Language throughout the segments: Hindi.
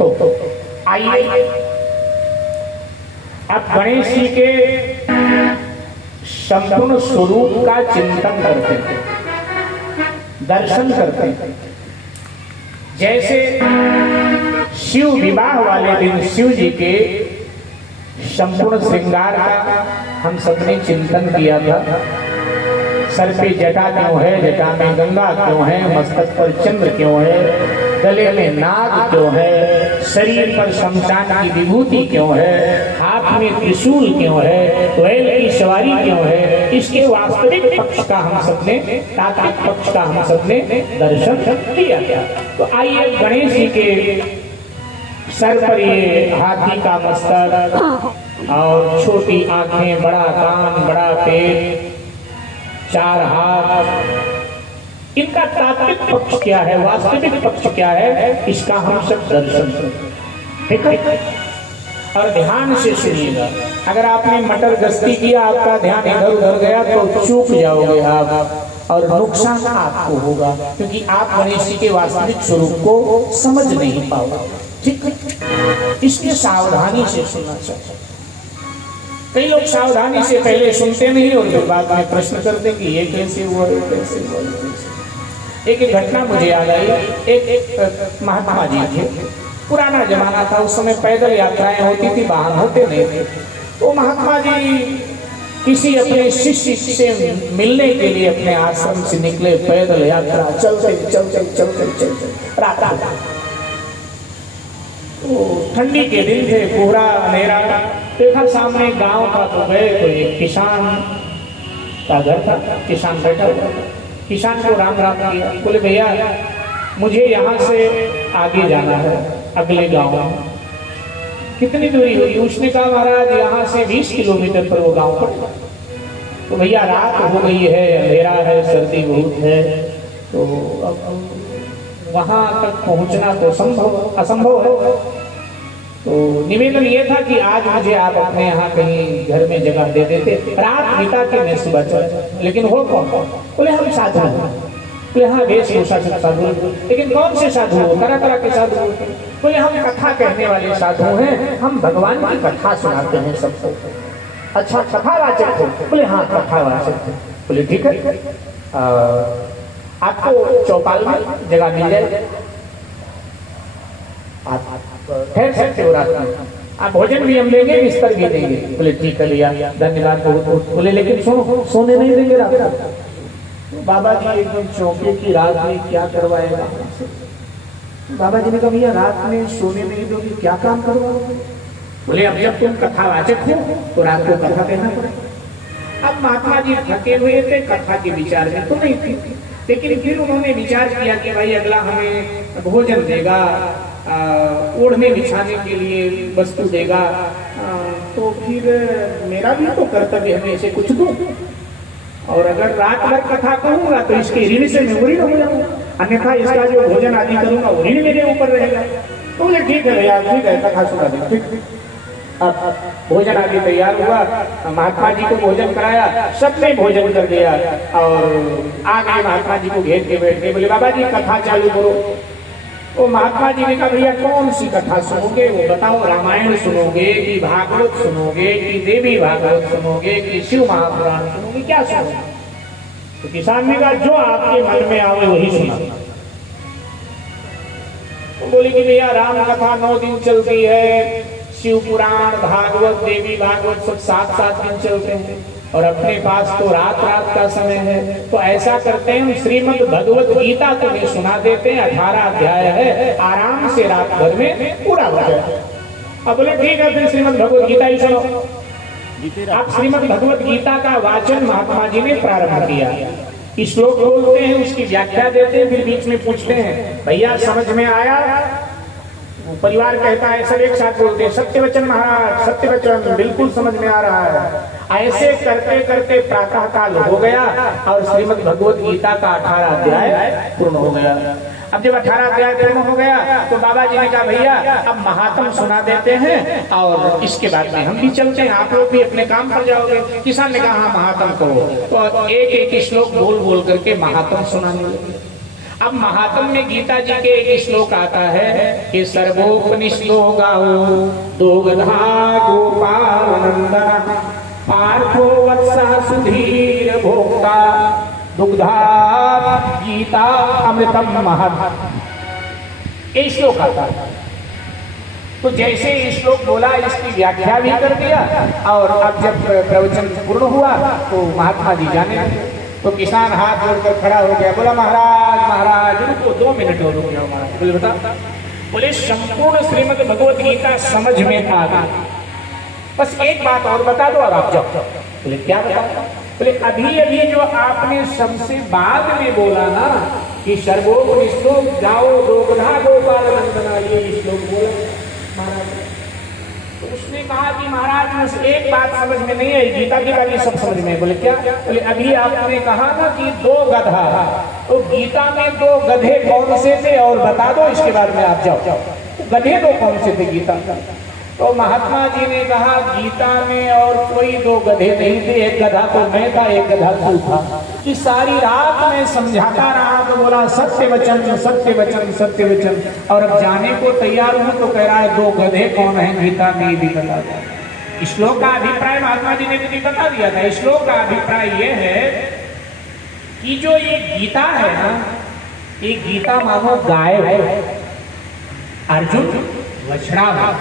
तो आइए अब गणेश जी के संपूर्ण स्वरूप का चिंतन करते हैं, दर्शन करते हैं। जैसे शिव विवाह वाले दिन शिव जी के संपूर्ण श्रृंगार का हम सबने चिंतन किया था। सर पे जटा क्यों है, जटा में गंगा क्यों है, मस्तक पर चंद्र क्यों है, गले में नाग क्यों है, शरीर पर शमशान की विभूति क्यों है, हाथ में त्रिशूल क्यों है, बैल की सवारी क्यों है, इसके वास्तविक पक्ष का हम सबने, तात्विक पक्ष का हम सबने दर्शन किया गया। तो आइए गणेश जी के सर पर ये हाथी का मस्तक और छोटी आंखें, बड़ा कान, बड़ा पेट, 4 हाथ, इनका तात्विक पक्ष क्या है, वास्तविक पक्ष क्या है, इसका हम सब दर्शन करें। ठीक है, और ध्यान से सुनिएगा। अगर आपने मटर गश्ती किया, आपका ध्यान इधर उधर गया तो चूक जाओगे आप और नुकसान आपको होगा, क्योंकि आप गणेश जी के वास्तविक स्वरूप को समझ नहीं पाओगे। ठीक है, इसलिए सावधानी से सुनना चाहिए। कई लोग सावधानी से पहले सुनते नहीं और फिर बाद में प्रश्न करते कि ये कैसे हुआ, ये कैसे हुआ, ये कैसे। एक घटना मुझे याद आई। एक महात्मा जी थे, पुराना जमाना था, उस समय पैदल यात्राएं होती थी, वाहन होते नहीं थे। तो महात्मा जी किसी अपने शिष्य से मिलने के लिए अपने आश्रम से निकले, पैदल यात्रा चलते चलते चलते चलते रात ठंडी के दिन थे, कोहरा अंधेरा। देखा सामने गांव था, तो गए तो एक किसान का घर था, किसान बैठा हुआ था। किसान को राम राम किया, बोले भैया मुझे यहाँ से आगे जाना है, अगले गांव में। कितनी दूरी हुई? उसने कहा महाराज यहाँ से 20 किलोमीटर पर वो गांव पड़ेगा। तो भैया रात हो गई है, अंधेरा है, सर्दी बहुत है, तो अब वहां तक पहुंचना तो असंभव है। तो निवेदन ये था कि आज मुझे आप अपने यहाँ कहीं घर में जगह दे देते, रात बिता के मैं सुबह चल। लेकिन हो कौन? बोले हम साधु हैं। बोले हाँ, वेशभूषा से साधु, लेकिन कौन से साधु हो? तरह तरह के साधु होते। बोले हम कथा कहने वाले साधु हैं, हम भगवान की कथा सुनाते हैं सबको। अच्छा, कथावाचक हो? बोले हाँ, कथावाचक है। बोले ठीक है, आपको चौपाल में जगह मिल जाए, आप ठहर सकते हो रात में, आप भोजन भी हम देंगे, बिस्तर भी देंगे। बोले ठीक है भैया, धन्यवाद बहुत बहुत। बोले लेकिन सुनो, सोने नहीं देंगे रात को। बाबा जी एकदम चौके की रात में क्या करवाएगा? बाबा जी ने कहा भैया रात में सोने नहीं दोगे, क्या काम करवाओगे? बोले अब जब तुम कथावाचक हो तो रात को कथा कहना पड़ेगा। अब महात्मा जी थके हुए थे, कथा के विचार में तो नहीं थे, लेकिन फिर उन्होंने विचार किया कि भाई अगला हमें भोजन देगा, ओढ़ने बिछाने के लिए वस्तु देगा, तो फिर मेरा भी तो कर्तव्य है, इसे कुछ दूं। और अगर रात भर कथा कहूंगा तो इसके ऋण से मैं ऋण हो जाऊंगा, अन्यथा इसका जो भोजन आदि करूंगा वो ऋण मेरे ऊपर रहेगा। तो बोले ठीक है भैया, ठीक है, कथा सुना दे। ठीक, अब भोजन आदि तैयार हुआ, महात्मा जी को भोजन कराया, सबने भोजन कर दिया और आगे महात्मा जी को घेर के बैठ गए। बोले बाबा जी कथा चालू करो। तो महात्मा जी ने कहा भैया कौन सी कथा सुनोगे, वो बताओ, रामायण सुनोगे कि भागवत सुनोगे कि देवी भागवत सुनोगे कि शिव महापुराण सुनोगे, क्या सुनोगे? तो किसान ने कहा जो आपके मन में आवे वही सुना। तो बोले कि भैया राम कथा 9 दिन चलती है, शिव पुराण, भागवत, देवी भागवत सब 7-7 दिन चलते हैं, और अपने पास तो रात का समय है। तो ऐसा करते हैं, हम श्रीमद् भगवत गीता तुम्हें सुना देते हैं, 18 अध्याय है, आराम से रात भर में पूरा हो जाए। अब बोले ठीक है, फिर श्रीमद् भगवत गीता ही सुनो। आप श्रीमद् भगवत गीता का वाचन महात्मा जी ने प्रारंभ किया। श्लोक बोलते हैं, उसकी व्याख्या देते हैं, फिर बीच में पूछते हैं भैया समझ में आया? परिवार कहता है, सब एक साथ बोलते हैं सत्य वचन महाराज, सत्य वचन, बिल्कुल समझ में आ रहा है। ऐसे करते करते प्रातः काल हो गया और श्रीमद् भगवत गीता का 18 अध्याय पूर्ण हो गया। अब जब 18 अध्याय पूर्ण हो गया तो बाबा जी ने कहा भैया अब महात्म सुना देते हैं और इसके बाद में हम भी चलते हैं, आप लोग भी अपने काम पर जाओगे। किसान ने कहा हाँ महात्म करो। तो एक एक श्लोक बोल बोल करके महात्म सुनाने लगे। अब महात्म्य गीता जी के एक श्लोक आता है कि सर्वोपनिषदो गाओ दोग्धा गोपालनंदन पार्थो वत्सा सुधीर भोक्ता दुग्धा गीता अमृतम महत्। ये श्लोक आता है। तो जैसे ये श्लोक बोला इसकी व्याख्या भी कर दिया और अब जब प्रवचन पूर्ण हुआ तो महात्मा जी जाने तो किसान हाथ जोड़कर खड़ा हो गया, बोला महाराज महाराज रुको 2 मिनट और रुक जाओ महाराज। बोले बता, बोले संपूर्ण श्रीमद् भगवत गीता समझ में आ गई, बस एक बात और बता दो और आप जाओ। बोले क्या बता? बोले अभी अभी जो आपने सबसे बाद में बोला ना कि सर्वोपनिषदो जाओ दोग्धा गोपालनंदना, ये श्लोक बोला महाराज। तो उसने कहा कि महाराज मुझे एक बात समझ में नहीं आई, गीता की बात सब समझ में। बोले क्या? बोले अभी आपने कहा ना कि 2 गधा, तो गीता में 2 गधे कौन से थे और बता दो, इसके बाद में आप जाओ। गधे 2 कौन से थे गीता? तो महात्मा जी ने कहा गीता में और कोई 2 गधे नहीं थे, एक गधा तो मैं था, एक गधा तू था। कि सारी रात में समझाता रहा तो बोला सत्य वचन सत्य वचन सत्य वचन, और अब जाने को तैयार हूं तो कह रहा है 2 गधे कौन है गीता में भी बता दिया। श्लोक का अभिप्राय महात्मा जी ने भी बता दिया था। श्लोक का अभिप्राय यह है कि जो ये गीता है ना, ये गीता मानो गाय है, अर्जुन बछड़ा है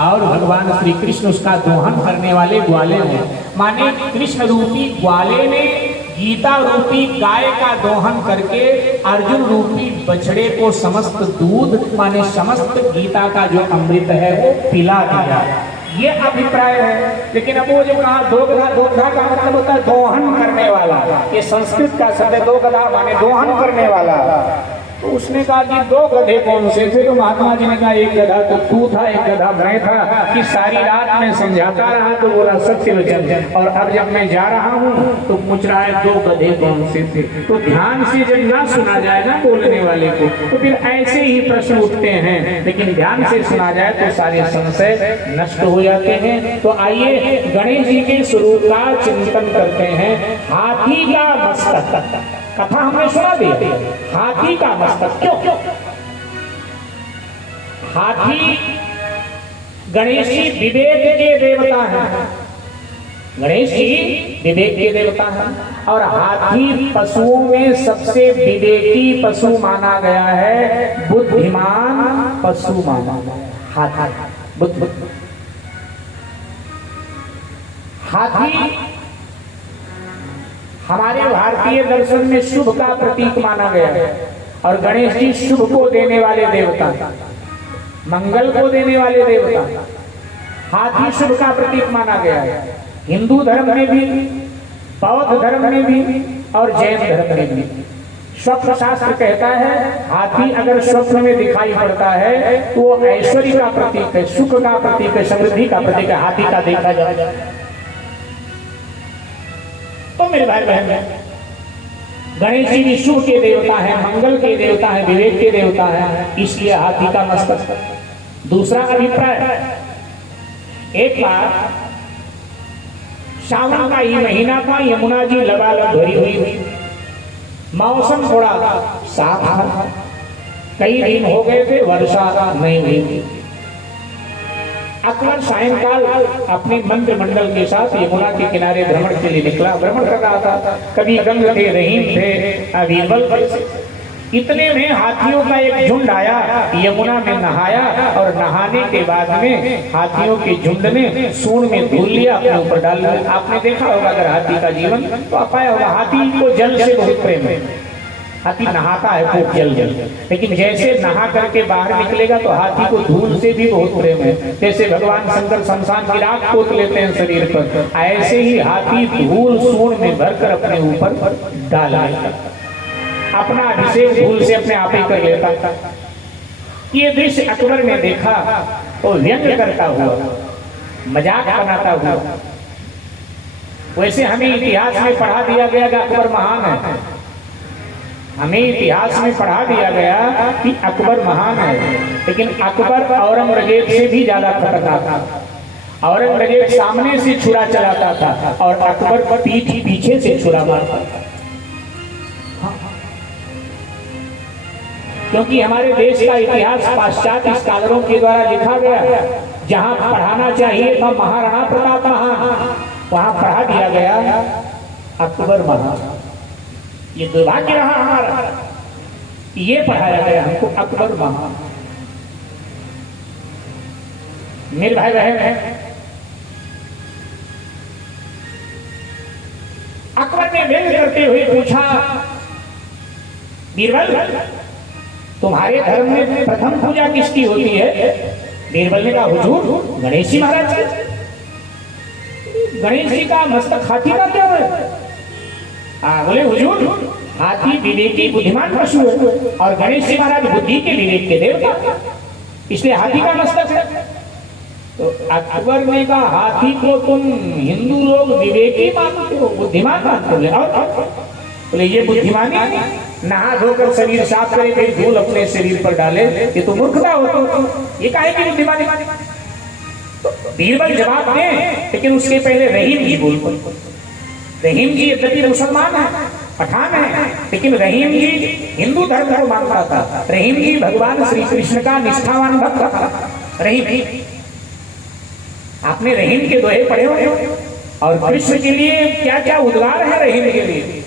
और भगवान श्री कृष्ण उसका दोहन करने वाले ग्वाले हैं। माने कृष्ण रूपी ग्वाले ने गीता रूपी गाय का दोहन करके अर्जुन रूपी बछड़े को समस्त दूध माने समस्त गीता का जो अमृत है वो पिला दिया, ये अभिप्राय है। लेकिन अब वो जो कहा दोगधा, दोगधा का मतलब होता है दोहन करने वाला, ये संस्कृत का शब्द है दोगधा माने दोहन करने वाला। तो उसने कहा कि 2 गधे कौन से थे? तो महात्मा जी ने कहा एक गधा तो तू था, एक गधा मैं था। कि सारी रात में समझाता रहा तो बोला सत्य वचन, और अब जब मैं जा रहा हूँ तो पूछ रहा है 2 गधे कौन से थे। तो ध्यान से जब ना सुना जाए ना बोलने वाले को तो फिर ऐसे ही प्रश्न उठते हैं, लेकिन ध्यान से सुना जाए तो सारे संशय नष्ट हो जाते हैं। तो आइए गणेश जी के स्वरूप का चिंतन करते हैं। हाथी का मस्तक, कथा हमने सुना दी, हाथी का मस्तक क्यों? हाथी गणेश जी विवेक के देवता हैं, गणेश जी विवेक के देवता हैं, और हाथी पशुओं में सबसे विवेकी पशु माना गया है, बुद्धिमान पशु माना गया हाथी। हाथी हमारे भारतीय दर्शन में शुभ का प्रतीक माना गया है, और गणेश जी शुभ को देने वाले देवता, मंगल को देने वाले देवता। हाथी शुभ का प्रतीक माना गया है हिंदू धर्म में भी, बौद्ध धर्म में भी और जैन धर्म में भी। स्वप्न शास्त्र कहता है हाथी अगर स्वप्न में दिखाई पड़ता है तो वो ऐश्वर्य का प्रतीक है, सुख का प्रतीक है, समृद्धि का प्रतीक है। हाथी का देखा जाए तो मेरे भाई बहन, गणेश जी भी शुभ के देवता है, मंगल के देवता है, विवेक के देवता है, इसलिए हाथी का मस्तक। दूसरा अभिप्राय, एक बार सावन का ये महीना था, यमुना जी लबालब भरी हुई, मौसम थोड़ा साफ था, कई दिन हो गए थे वर्षा नहीं हुई थी। अकबर सायंकाल अपने मंत्रिमंडल के साथ यमुना के किनारे भ्रमण के लिए निकला, भ्रमण कर रहा था। कभी गंग थे, रहीम थे, बीरबल थे। इतने में हाथियों का एक झुंड आया, यमुना में नहाया, और नहाने के बाद में हाथियों के झुंड ने सूंड में धूल लिया, अपने ऊपर डाल लिया। आपने देखा होगा अगर हाथी का जीवन तो पाया होगा, हाथी को जल से बहुत प्रेम है, हाथी नहाता है खूब जल, लेकिन जैसे नहा करके बाहर निकलेगा तो हाथी को धूल से भी बहुत प्रेम है। जैसे भगवान शंकर शमशान की राख पोत लेते हैं शरीर पर, ऐसे ही हाथी धूल सूंड में भरकर अपने ऊपर डाल लेता, अपना अभिषेक धूल से अपने आप ही कर लेता। ये दृश्य अकबर ने देखा तो व्यंग करता हुआ, मजाक बनाता हुआ। वैसे हमें इतिहास में पढ़ा दिया गया कि अकबर महान है, हमें इतिहास में पढ़ा दिया गया कि अकबर महान है, लेकिन अकबर औरंगजेब से भी ज्यादा खतरनाक था। औरंगजेब सामने से छुरा चलाता था और अकबर पीठ पीछे से छुरा मारता था। क्योंकि हमारे देश का इतिहास पाश्चात्य स्कॉलरों के द्वारा लिखा गया। जहां पढ़ाना चाहिए था महाराणा प्रताप महान, वहां पढ़ा दिया गया अकबर महान। ये दुर्भाग्य रहा हमारा, ये पढ़ाया गया हमको अकबर महान। मेरे भाई बहन, अकबर ने व्यंग करते हुए पूछा, बीरबल तुम्हारे धर्म में प्रथम पूजा किसकी होती है? बीरबल ने कहा हुजूर गणेश जी महाराज की। गणेश जी का मस्तक हाथी का क्यों है? बोले हुजूर हाथी विवेकी बुद्धिमान पशु है और गणेश जी महाराज बुद्धि के विवेक के देवता, इसलिए हाथी का मस्तक है। तो अकबर ने कहा हाथी को तुम हिंदू लोग विवेकी मानते हो, बुद्धिमान मानते हो, और बोले ये बुद्धिमानी नहा धोकर शरीर साफ करे फिर धूल अपने शरीर पर डाले, ये तो मूर्खता हो, तो ये काहे की बुद्धिमानी? तो बीरबल जवाब दे, लेकिन उसके पहले रहीम जी बोल पड़े। रहीम जी यद्यपि मुसलमान है, पठान है, लेकिन रहीम जी हिंदू धर्म को मानता था। रहीम जी भगवान श्री कृष्ण का निष्ठावान भक्त था। रहीम, आपने रहीम के दोहे पढ़े होंगे, और कृष्ण के लिए क्या क्या उद्गार है रहीम के लिए।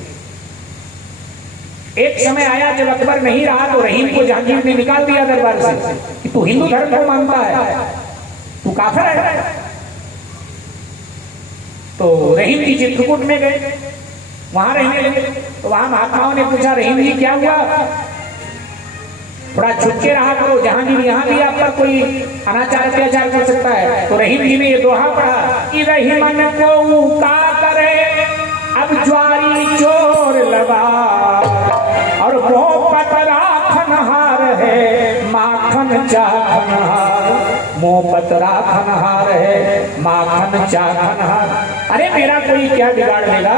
एक समय आया जब अकबर नहीं रहा तो रहीम को जहांगीर ने निकाल दिया दरबार से कि तू हिंदू धर्म को मानता है, तू काफिर है। तो रहीम जी चित्रकूट में गए, वहां रहने लगे। तो वहां महात्माओं ने पूछा रहीम जी क्या हुआ, थोड़ा छुपके रहा करो, जहांगीर यहाँ भी आप पर कोई अनाचार अत्याचार कर सकता है। तो रहीम जी ने ये दोहा पढ़ा कि रहीमन को का करे अब ज्वारी चोर लगा, और मोहब्बत राखनहार है माखन चाखनहार, मोहब्बत राखनहार है माखन चाखनहार। अरे मेरा कोई क्या बिगाड़ लेगा?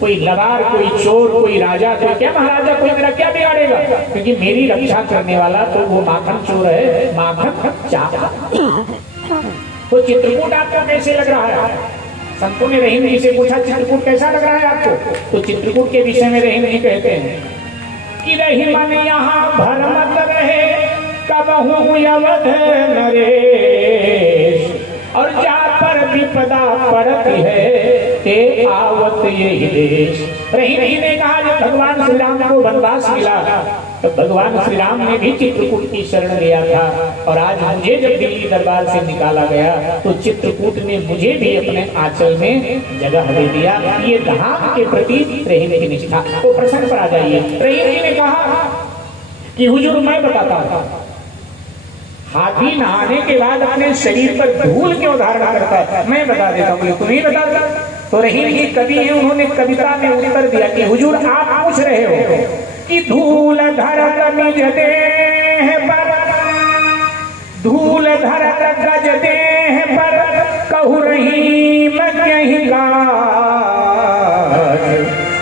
कोई लगार, कोई चोर, कोई राजा, कोई क्या महाराजा, कोई मेरा क्या बिगाड़ेगा? क्योंकि मेरी रक्षा करने वाला तो वो माखन चोर है, माखन चाखन। तो चित्रकूट आपको कैसे लग रहा है? संतों ने रहीम जी से पूछा चित्रकूट कैसा लग रहा है आपको? तो चित्रकूट के विषय में रहीम जी कहते हैं कि रहीमन यहाँ भरमत रहे कबहू अवध नरेश, और जा पर विपदा पड़ती है ते आवत यही देश। रहीम जी ने कहा जब भगवान श्री राम को वनवास मिला तो भगवान श्री राम ने भी चित्रकूट की शरण लिया था, और आज मुझे जब दिल्ली दरबार से निकाला गया तो चित्रकूट ने मुझे भी अपने आंचल में जगह दे दिया। ये धाम के प्रति रहीम की निष्ठा। तो प्रसंग पर आ जाइए। रहीम जी ने कहा कि हुजूर मैं बताता हूँ, हाथी नहाने के बाद अपने शरीर पर धूल क्यों धारण करता है? मैं बता देता हूँ, तुम ही बता दो। तो रहीम जी कवि है, उन्होंने कविता में उत्तर दिया कि हुजूर आप पूछ रहे हो कि धूल धरत निज देह पर, धूल धरत गज देह पर, कहु रहीम यही गाज,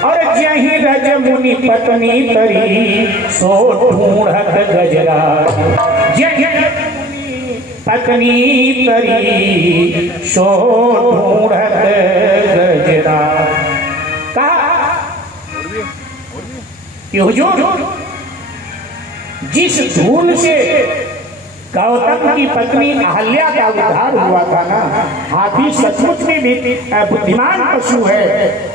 और जही रज मुनि पत्नी तरी सो ढूंढत गजराज, पत्नी तरी सो ढूंढत गजराज। कहा कि हुजूर जिस धूल से गौतम की पत्नी अहल्या का उद्धार हुआ था ना, हाथी सचमुच में भी बुद्धिमान पशु है,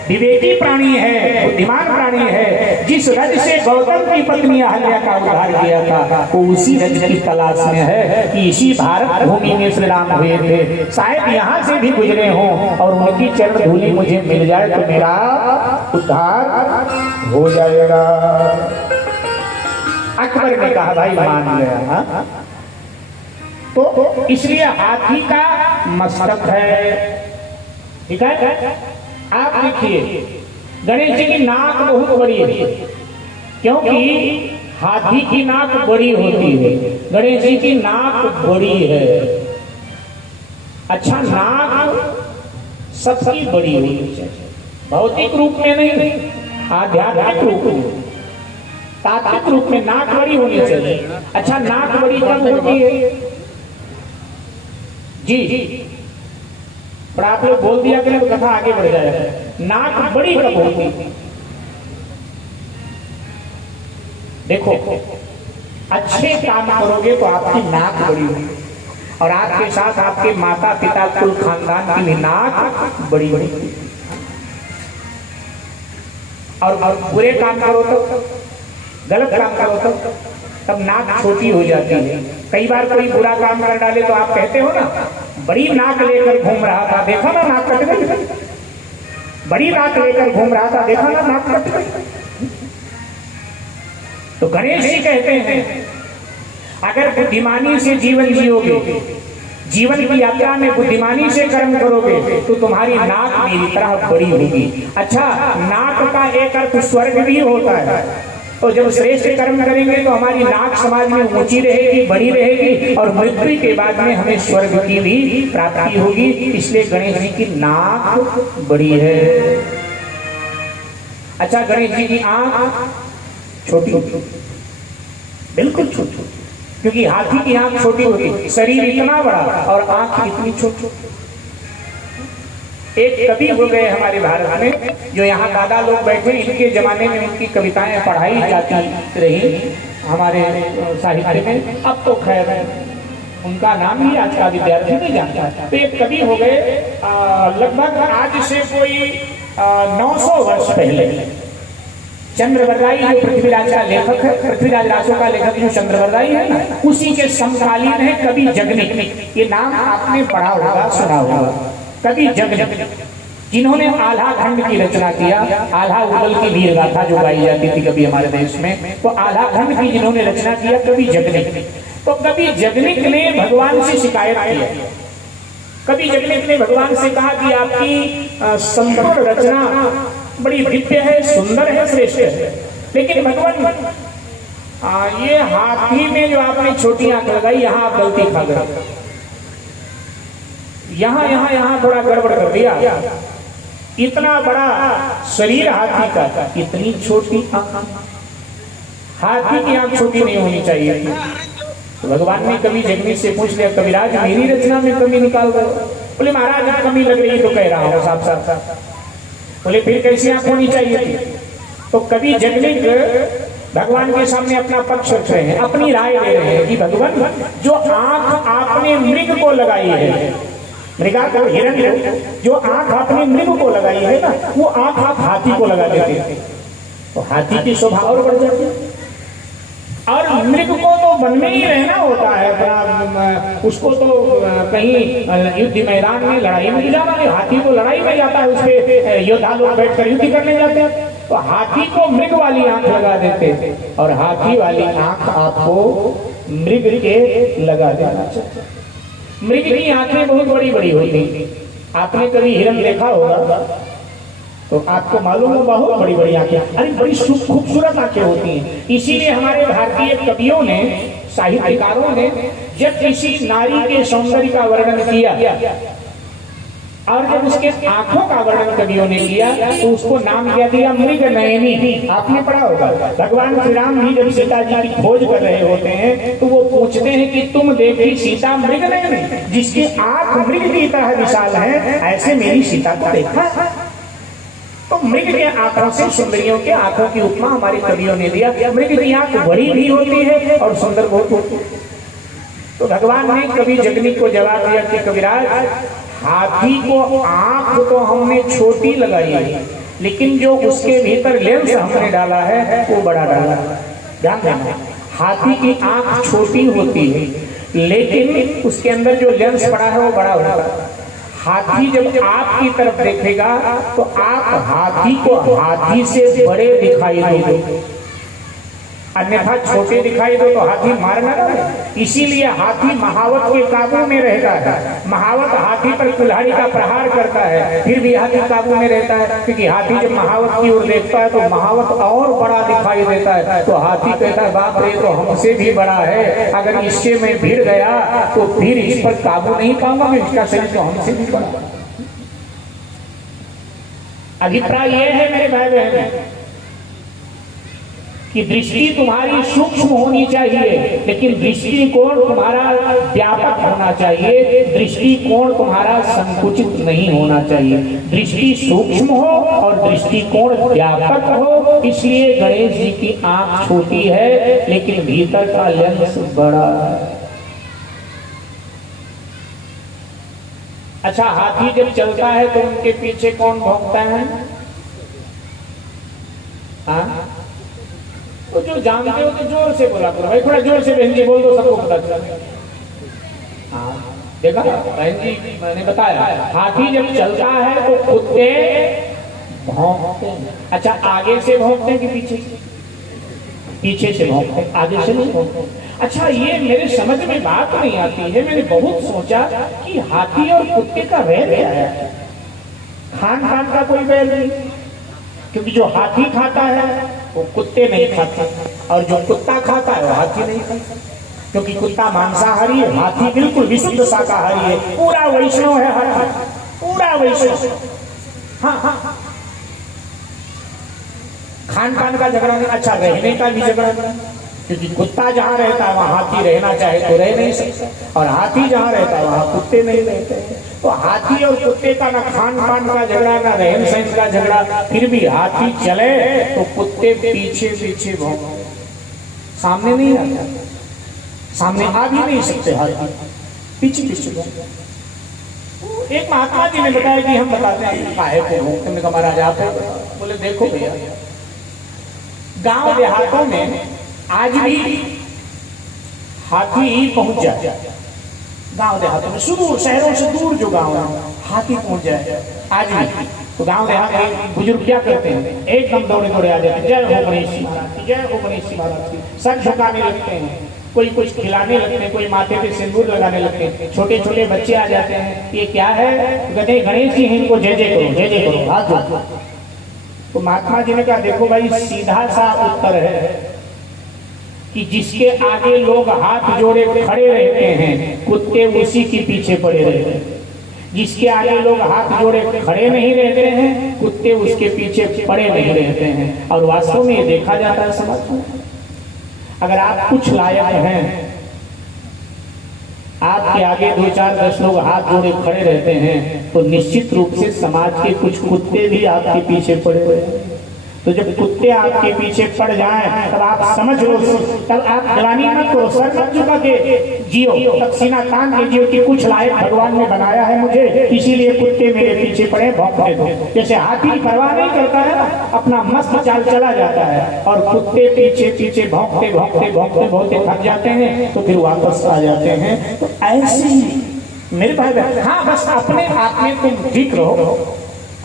विवेकी प्राणी है, बुद्धिमान प्राणी है। जिस रज से गौतम की पत्नी अहल्या का उद्धार किया था वो उसी रज की तलाश में है कि इसी भारत भूमि में श्री राम हुए थे। शायद यहाँ से भी गुजरे हों और उनकी चरण धूलि मुझे मिल जाए तो मेरा उद्धार हो जाएगा। अकबर ने कहा भाई मान गया। तो इसलिए हाथी का मस्तक है, ठीक है। आप देखिए गणेश जी की नाक बहुत बड़ी है, क्योंकि हाथी की नाक बड़ी होती है, गणेश जी की नाक बड़ी है। अच्छा, नाक सबकी बड़ी होनी चाहिए, भौतिक रूप में नहीं, आध्यात्मिक रूप में, तात्विक रूप में नाक बड़ी होनी चाहिए। अच्छा, नाक बड़ी कब होती है? जी, पर आप लोग बोल दिया कि कथा आगे बढ़ जाएगा। नाक बड़ी कब होती है? देखो, अच्छे काम करोगे तो आपकी नाक बड़ी होगी और आपके साथ आपके माता पिता कुल खानदान की भी नाक बड़ी बड़ी। और बुरे काम करो तो, गलत काम करो तो तब नाक छोटी हो जाती है। कई बार कोई बुरा काम कर डाले तो आप कहते हो ना, बड़ी नाक लेकर घूम रहा था, देखा ना नाक कट गई। बड़ी नाक लेकर घूम रहा था, देखा ना नाक कट गई। तो गणेश जी कहते हैं, अगर बुद्धिमानी से जीवन जियोगे, जीवन की यात्रा में बुद्धिमानी से कर्म करोगे तो तुम्हारी नाक मेरी तरह बड़ी होगी। अच्छा, नाक का एक अर्थ स्वर्ग भी होता है। तो जब श्रेष्ठ कर्म करेंगे तो हमारी नाक समाज में ऊंची रहेगी, बड़ी रहेगी और मृत्यु के बाद में हमें स्वर्ग की भी प्राप्ति होगी। इसलिए गणेश जी की नाक बड़ी है। अच्छा, गणेश जी की आंख छोटी होती, बिल्कुल छोटी, क्योंकि हाथी की आंख छोटी होती, शरीर इतना बड़ा और आंख इतनी छोटी। एक कवि हो गए हमारे भारत में, जो यहाँ दादा लोग बैठे, इनके जमाने में उनकी कविताएं पढ़ाई जाती रही हमारे साहित्य में। अब तो खैर उनका नाम ही आज का विद्यार्थी नहीं जानता। तो एक कवि हो गए, लगभग आज से कोई 900 वर्ष पहले चंद्रवरदाई, जो पृथ्वीराज का लेखक है, पृथ्वीराज रासों का लेखक जो चंद्रवरदाई है ना, उसी के समकालीन है कवि जगनिक। ये नाम आपने पढ़ा होगा, सुना होगा, कवि जगनिक, जिन्होंने आल्हा खंड की रचना किया। आल्हा उबल की वीर गाथा जो गाई जाती थी कभी हमारे देश में, तो आल्हा खंड की जिन्होंने रचना किया कवि जगनिक। तो कवि जगनिक ने भगवान से शिकायत की। कवि जगनिक ने भगवान से कहा कि आपकी संपूर्ण रचना बड़ी दिव्य है, सुंदर है, श्रेष्ठ है, लेकिन भगवान ये हाथी में जो आपने छोटी आंख लगाई, यहाँ आप गलती खा गए, यहाँ थोड़ा गड़बड़ कर दिया। इतना बड़ा शरीर हाथी का, इतनी छोटी आंख, हाथी की आंख छोटी नहीं होनी चाहिए थी। तो भगवान ने कवि जगनीश से पूछ लिया, कविराज मेरी रचना में कमी निकाल दो। बोले महाराज कमी लग रही तो कह रहा हूँ साफ साफ। बोले फिर कैसी आंख होनी चाहिए थी? तो कवि जगनिक भगवान के सामने अपना पक्ष रख रहे हैं, अपनी राय दे रहे हैं कि भगवान जो आंख आपने मृग को लगाई है, मृगा को, हिरण्य, जो आंख आपने मृग को लगाई है ना, वो आंख आप हाथी को लगा देते तो हाथी की शोभा और बढ़ जाती। और मृग को तो वन में ही रहना होता है, उसको तो कहीं युद्ध मैदान में लड़ाई में जाना है, हाथी को लड़ाई में जाता है, उस पे योद्धा लोग बैठकर युद्ध करने जाते हैं। तो हाथी को मृग वाली आंख लगा देते और हाथी वाली आंख आपको मृग के लगा देना। मृग की आंखें बहुत बड़ी बड़ी होती। आपने कभी हिरण देखा होगा तो आपको मालूम हो, बहुत बड़ी बड़ी आंखें, अरे बड़ी खूबसूरत आंखें होती हैं। इसीलिए हमारे भारतीय कवियों ने, साहित्यकारों ने जब किसी नारी के सौंदर्य का वर्णन किया और जब उसके आंखों का वर्णन कवियों ने किया तो उसको नाम क्या दिया? मृग नयनी। आपने पढ़ा होगा, भगवान श्री राम भी जब सीता जी की खोज कर रहे होते हैं तो वो पूछते हैं कि तुम देखी सीता मृग नयनी, जिसकी आंख मृग की तरह विशाल है, ऐसे मेरी सीता को देखा। तो मृग के आंखों से सुंदरियों के आंखों की उपमा हमारे कवियों ने दिया। मृग की आंख बड़ी भी होती है और सुंदर बहुत होती है। तो भगवान ने कवि जगनिक को जवाब दिया कि कविराज, हाथी को आंख तो हमने छोटी लगाई है, लेकिन जो उसके भीतर लेंस हमने डाला है वो बड़ा डाला है। ध्यान देना, हाथी की आंख छोटी होती है लेकिन उसके अंदर जो लेंस पड़ा है वो बड़ा होता है। हाथी जब आपकी तरफ देखेगा तो आप हाथी को हाथी से बड़े दिखाई दोगे, अन्यथा छोटे दिखाई दो तो हाथी मारना रहे। इसीलिए हाथी महावत के काबू में रहता है। महावत हाथी पर कुल्हाड़ी का प्रहार करता है, फिर भी हाथी काबू में रहता है, क्योंकि हाथी जब महावत की ओर देखता है तो महावत और बड़ा दिखाई देता है। तो हाथी कहता है बाप रे, तो हमसे भी बड़ा है, अगर इससे मैं भिड़ गया तो फिर इस पर काबू नहीं पाऊंगा मैं, इसका शरीर तो हमसे भी बड़ा। अभिप्राय यह है मेरे भाई बहन, कि दृष्टि तुम्हारी सूक्ष्म होनी चाहिए, लेकिन दृष्टिकोण तुम्हारा व्यापक होना चाहिए, दृष्टिकोण तुम्हारा संकुचित नहीं होना चाहिए। दृष्टि सूक्ष्म हो और दृष्टिकोण व्यापक हो। इसलिए गणेश जी की आंख छोटी है लेकिन भीतर का लेंस बड़ा है। अच्छा, हाथी जब चलता है तो उनके पीछे कौन भौंकता है? हाँ, तो जो जानते हो तो जोर से बोला करो भाई, थोड़ा जोर से बहन जी बोल दो, सबको पता चले। हाँ देखा बहन जी, मैंने बताया हाथी जब चलता है तो कुत्ते भौंकते हैं। अच्छा, आगे से भौंकते हैं कि पीछे से? पीछे से भौंकते हैं, आगे से नहीं भौंकते। अच्छा, ये मेरे समझ में बात नहीं आती है। मैंने बहुत सोचा कि हाथी और कुत्ते का वैर क्या है। खान पान का कोई वैर नहीं, क्योंकि जो हाथी खाता है वो कुत्ते नहीं खाते, और जो कुत्ता खाता है वो हाथी नहीं खाता, क्योंकि कुत्ता मांसाहारी है, हाथी बिल्कुल विशुद्ध शाकाहारी है, पूरा वैष्णव है हाथी, पूरा वैष्णव। हाँ हाँ, खान पान का झगड़ा नहीं। अच्छा, रहने का भी झगड़ा नहीं, क्योंकि कुत्ता जहाँ रहता है वहाँ हाथी रहना चाहे तो रह नहीं सकता, और हाथी जहाँ रहता है वहाँ कुत्ते नहीं रहते। तो हाथी और कुत्ते का ना खान पान का झगड़ा, ना रहन सहन का झगड़ा, फिर भी हाथी चले तो कुत्ते पीछे पीछे भौंकते, सामने नहीं आता, सामने आ भी नहीं सकते, हाथी पीछे पीछे भौंकते। एक महात्मा जी ने बताया कि हम बताते हैं काहे को भौंकते। मैंने कहा महाराज आप बोले देखो भैया, गांव देहातों में आज भी हाथी पहुंच जाए, गांव देहातों में सुदूर शहरों से दूर जो गांव है हाथी पहुंच जाए आज भी। तो गांव देहात में बुजुर्ग क्या करते हैं, एकदम दौड़े दौड़े आ जाते हैं, जय हो गणेश जी महाराज की, जय हो गणेश जी महाराज की, सर झुकाने लगते हैं, कोई कुछ खिलाने लगते हैं, कोई माथे पे सिंदूर लगाने लगते हैं। छोटे छोटे बच्चे आ जाते हैं, ये क्या है? कहते गणेश जी हैं, इनको जय जय करो, जय जय करो, हाथ जोड़ो। तो महात्मा जी ने कहा देखो भाई, सीधा सा उत्तर है कि जिसके आगे लोग हाथ जोड़े खड़े रहते हैं कुत्ते उसी के पीछे पड़े रहते हैं, जिसके आगे लोग हाथ जोड़े खड़े नहीं रहते हैं कुत्ते उसके पीछे पड़े नहीं रहते हैं। और वास्तव में ये देखा जाता है समाज में, अगर आप कुछ लायक हैं, आपके आगे 2-4-10 लोग हाथ जोड़े खड़े रहते हैं तो निश्चित रूप से समाज के कुछ कुत्ते भी आपके पीछे पड़े हुए हैं। तो जब कुत्ते आपके पीछे पड़ जाएं तब आप समझ लो, तब आप ग्लानि मत करो, सर मत झुका के जियो, तब सीना तान के जियो कि कुछ लायक भगवान ने बनाया है मुझे, इसीलिए कुत्ते मेरे पीछे पड़े, भौंकने दो। जैसे हाथी परवाह नहीं करता है, अपना मस्त चाल चला जाता है, और कुत्ते पीछे पीछे भौंकते भौंकते भौंकते भौंकते थक जाते हैं तो फिर वापस आ जाते हैं। तो ऐसे ही मेरे भाई, हाँ बस अपने आप में तुम ठीक रहो,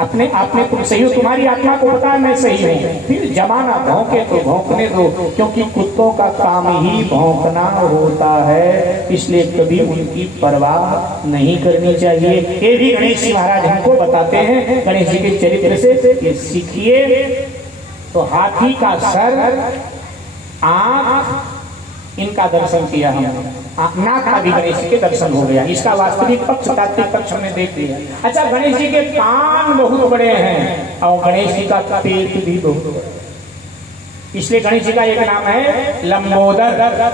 अपने आप में तुम सही हो, तुम्हारी आत्मा को पता है मैं सही हूँ, फिर जमाना भौंके तो भौंकने दो, क्योंकि कुत्तों का काम ही भौंकना होता है, इसलिए कभी उनकी परवाह नहीं करनी चाहिए। ये भी गणेश जी महाराज हमको बताते हैं, गणेश जी के चरित्र से ये सीखिए। तो हाथी का सर, आंख, इनका दर्शन किया हमने, नाक का भी गणेश जी के दर्शन हो गया, इसका वास्तविक पक्ष तात्विक पक्ष हमने देख लिया। अच्छा, गणेश जी के कान बहुत बड़े हैं और गणेश जी का पेट भी बहुत बड़ा, इसलिए गणेश जी का एक नाम है लंबोदर।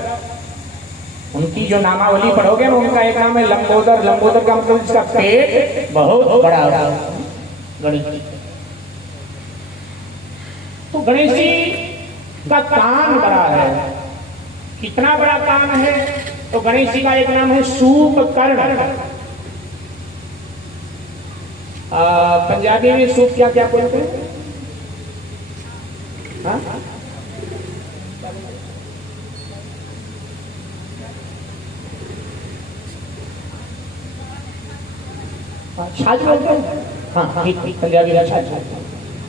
उनकी जो नामावली पढ़ोगे ना, उनका एक नाम है लंबोदर। लंबोदर का मतलब इसका पेट बहुत बड़ा है गणेश जी। तो गणेश जी का कान बड़ा है, कितना बड़ा कान है? तो गणेश जी का एक नाम है सूपकर्ण। पंजाबी में सूप क्या क्या बोलते हैं? छाछ बोलते हैं, हाँ ठीक, पंजाबी में छाछ,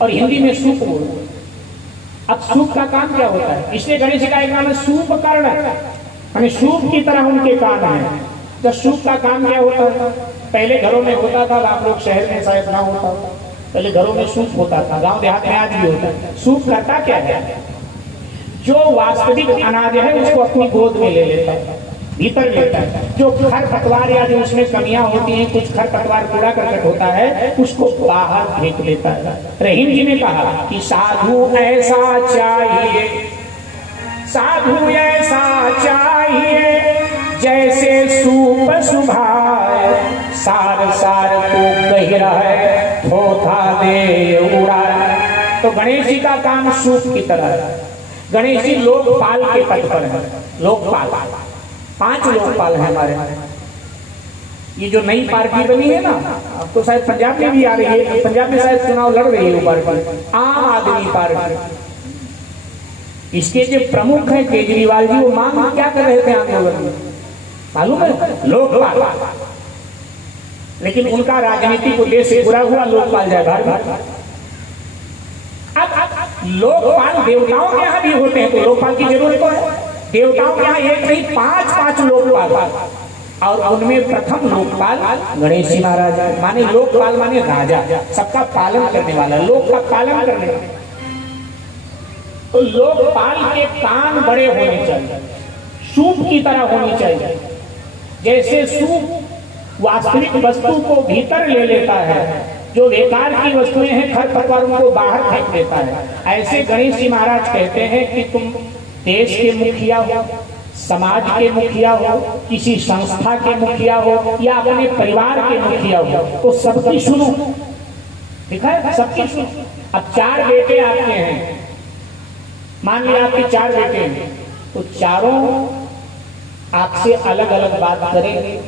और हिंदी में सूप बोलते हैं। अब सूप का काम क्या होता है? इसलिए गणेश जी का एक नाम है सूपकर्ण, यानी सूप की तरह उनके कान हैं। जब सूप का काम क्या होता है? पहले घरों में होता था, आप लोग शहर में शायद ना होता, पहले घरों में सूप होता था, गांव देहात में आज भी होता है। सूप करता क्या है? जो वास्तविक अनाज है उसको अपनी गोद में ले लेता है, भीतर लेता है। जो खर पतवार या जो उसमें कमियां होती हैं, कुछ खर पतवार कूड़ा करकट होता है, उसको बाहर फेंक देता है। रहीम जी ने कहा कि साधु ऐसा चाहिए साधु ऐसा चाहिए जैसे सूप सुभाए, सार सार को गहिरा है थोथा दे उड़ाए। तो गणेश जी का काम सूप की तरह है। गणेश जी लोकपाल के पद पर है। लोकपाल 5 लोकपाल है हमारे। ये जो नई पार्टी बनी है ना, अब तो शायद पंजाब में भी आ रही है, पंजाब में शायद चुनाव लड़ रही है वो पार्टी, आम आदमी पार्टी। इसके जो प्रमुख हैं केजरीवाल जी, वो मांग क्या कर रहे थे आंदोलन में मालूम है? लोकपाल। लेकिन उनका राजनीतिक उद्देश्य पूरा हुआ, लोकपाल जाए बाहर। अब लोकपाल देवताओं के यहाँ भी होते हैं, तो लोकपाल की जरूरत तो है। देवताओं के यहाँ एक नहीं 5 लोकपाल, और उनमें प्रथम लोकपाल गणेश जी महाराज है। माने लोकपाल माने राजा, सबका पालन करने वाला, लोक का पालन करने वाला। तो लोकपाल के कान बड़े होने चाहिए, सूप की तरह होनी चाहिए। जैसे सूप वास्तविक वस्तु को भीतर ले लेता है, जो बेकार की वस्तुएं हैं खरपतवारों को बाहर फेंक देता है, ऐसे गणेश जी महाराज कहते हैं कि तुम देश के मुखिया हो, समाज के मुखिया हो, किसी संस्था के मुखिया हो, या अपने परिवार के मुखिया हो, तो सबकी सुनो। दिखा है? सबकी सुनो। अब 4 बेटे आपके हैं, मान लिया आपके 4 बेटे हैं, तो चारों आपसे अलग अलग बात करेंगे।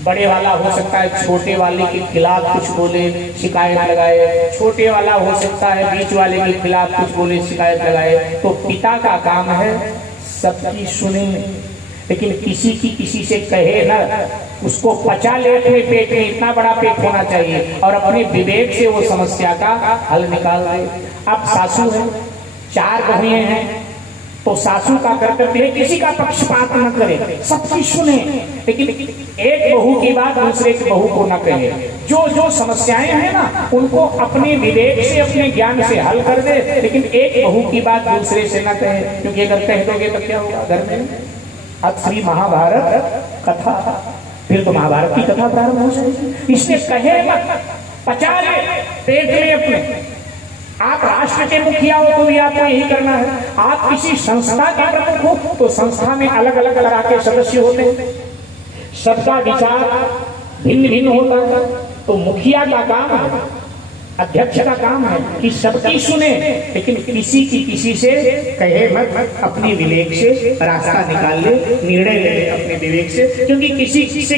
बड़े वाला हो सकता है छोटे वाले के खिलाफ कुछ बोले, शिकायत लगाए, छोटे वाला हो सकता है बीच वाले के खिलाफ कुछ बोले, शिकायत लगाए। तो पिता का काम है सबकी सुने, लेकिन किसी से कहे ना, उसको पचा ले अपने पेट में, इतना बड़ा पेट होना चाहिए, और अपने विवेक से वो समस्या का हल निकाल दे। अब सासू है, 4 बहुएं हैं, तो सासू का कर्तव्य है किसी का पक्षपात न करे, सबकी सुने, लेकिन एक बहू की बात दूसरे की बहू को न कहे। जो समस्याएं हैं ना, उनको अपने विवेक से, अपने ज्ञान से हल कर दे, लेकिन एक बहू की बात दूसरे से न कहे, क्योंकि अगर कह दोगे तो क्या होगा घर में? अब श्री महाभारत कथा, फिर तो महाभारत की कथा प्रारंभ हो जाएगी। इसलिए कहे मत, पचा ले पेट में अपने। आप राष्ट्र के मुखिया हो तो भी आपको यही करना है। आप किसी संस्था के प्रमुख हो तो संस्था में अलग अलग तरह के सदस्य होते हैं, सबका विचार भिन्न भिन्न होता है। तो मुखिया का काम है, अध्यक्ष का काम है कि सबकी सुने, लेकिन किसी से कहे मत, अपने विवेक से रास्ता निकाल ले, निर्णय ले अपने विवेक से। क्योंकि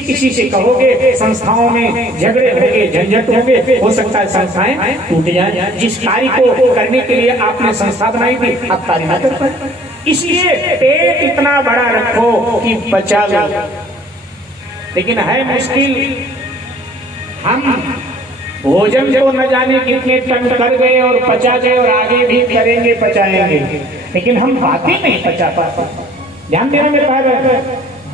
किसी से कहोगे, संस्थाओं में झगड़े होंगे, झंझट होंगे, हो सकता है संस्थाएं टूट जाए। जिस कार्य को करने के लिए आपने संस्था बनाई थी, आप कार्य न कर पाए। इसलिए पेट इतना बड़ा रखो कि बचा लो, लेकिन है मुश्किल। हम भोजन को न जाने कितने टन कर गए और पचा गए, और आगे भी करेंगे, पचाएंगे, लेकिन हम बातें नहीं पचा पाते। ध्यान देना मेरे भाई,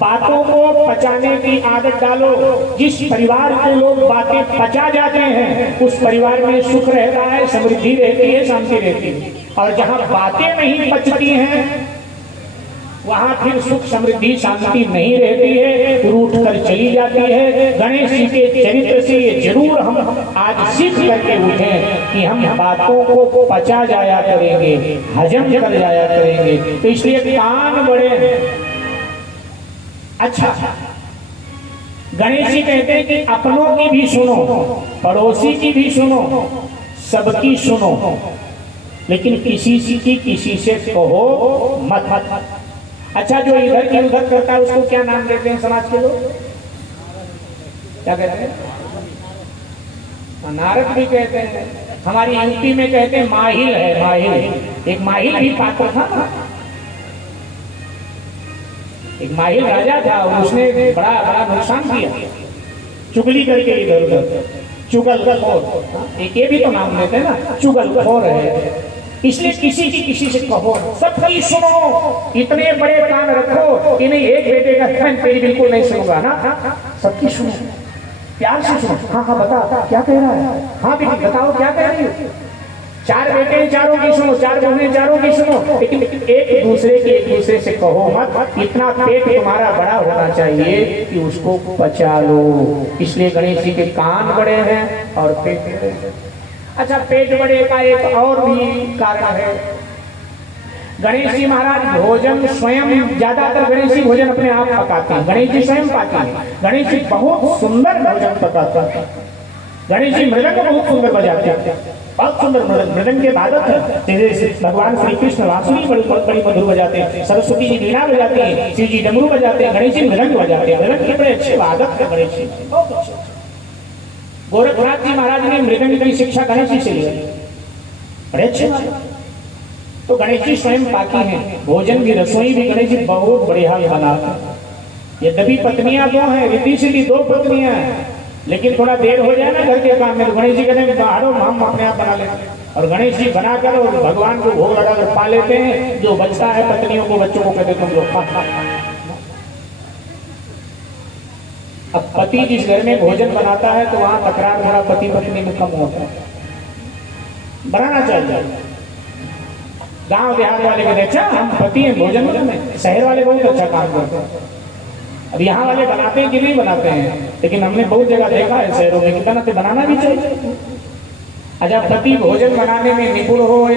बातों को पचाने की आदत डालो। जिस परिवार के लोग बातें पचा जाते हैं, उस परिवार में सुख रहता है, समृद्धि रहती है, शांति रहती है। और जहाँ बातें नहीं पचती हैं, वहां फिर सुख समृद्धि शांति नहीं रहती है, रूठ कर चली जाती है। गणेश जी के चरित्र से ये जरूर हम आज सीख करके उठे कि हम बातों को पचा जाया करेंगे, हजम कर जाया करेंगे। तो इसलिए कान बड़े हैं। अच्छा, गणेश जी कहते हैं कि अपनों की भी सुनो, पड़ोसी की भी सुनो, सबकी सुनो, लेकिन किसी से कहो मत। अच्छा, जो इधर की उधर करता है उसको क्या नाम देते हैं समाज के लोग? क्या कहते हैं? नारद भी कहते हैं। हमारी यूपी में कहते हैं माहिल है, माहिल। एक माहिल भी पात्र था ना, एक माहिल राजा था, और उसने बड़ा नुकसान किया, चुगली करके इधर उधर, चुगलखोर। एक ये भी तो नाम देते हैं ना, चुगलखोर है। इसलिए किसी से कहो, सबकी सुनो, इतने बड़े कान रखो कि नहीं एक बेटे का तेरी बिल्कुल नहीं सुनूंगा ना, सबकी सुनो, प्यार से सुनो। हाँ बता क्या कह रहा है, हाँ बेटी बताओ क्या कह रही हो। 4 बेटे चारों की सुनो, 4 बहनें चारों की सुनो, लेकिन एक दूसरे से कहो मत। इतना पेट तुम्हारा बड़ा होना चाहिए कि उसको पचा लो। इसलिए गणेश जी के कान बड़े हैं और पेट बड़े हैं। अच्छा, पेट बड़े का एक और भी कारण है। गणेश जी महाराज भोजन स्वयं, ज्यादातर गणेश जी भोजन अपने आप पकाते हैं, गणेश जी स्वयं पाते हैं। गणेश जी बहुत सुंदर भोजन पकाते हैं। गणेश जी मृदंग बहुत सुंदर बजाते हैं, बहुत सुंदर मृदंग के वादक है। जैसे भगवान श्री कृष्ण बांसुरी बड़ी मधुर बजाते हैं, सरस्वती जी वीणा बजाते हैं, शिव जी डमरू बजाते हैं, गणेश जी मृदंग बजाते हैं। मृदंग के बड़े अच्छे वादक है गणेश जी, बहुत अच्छे। गोरखनाथ जी महाराज ने मृदंग की शिक्षा गणेश जी से ली, बड़े अच्छे वादक। तो गणेश जी स्वयं पाती हैं भोजन भी, रसोई भी गणेश जी बहुत बढ़िया बनाते हैं। यद्यपि पत्नियां दो हैं, रिद्धि सिद्धि दो पत्नियां हैं, लेकिन थोड़ा देर हो जाए ना घर के काम में तो गणेश जी कहते हैं बाहरों हम अपने आप बना लेते हैं। और गणेश जी बनाकर और भगवान को भोग लगाकर पा लेते हैं। जो बचता है पत्नियों को, बच्चों को कहते तुम लोग खा। अब पति जिस घर में भोजन बनाता है तो वहां तकरार थोड़ा पति पत्नी में कम होता है, बनाना चाहिए। गांव देहात वाले कहते अच्छा हम पति हैं भोजन में, शहर वाले बहुत अच्छा काम करते हैं। अब यहाँ वाले बनाते हैं कि नहीं बनाते हैं, लेकिन हमने बहुत जगह देखा है शहरों में कि बनाना भी चाहिए। अच्छा पति भोजन बनाने में निपुण हो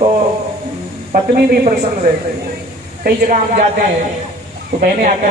तो पत्नी भी प्रसन्न रहती है। कई जगह हम जाते हैं तो बहनें आकर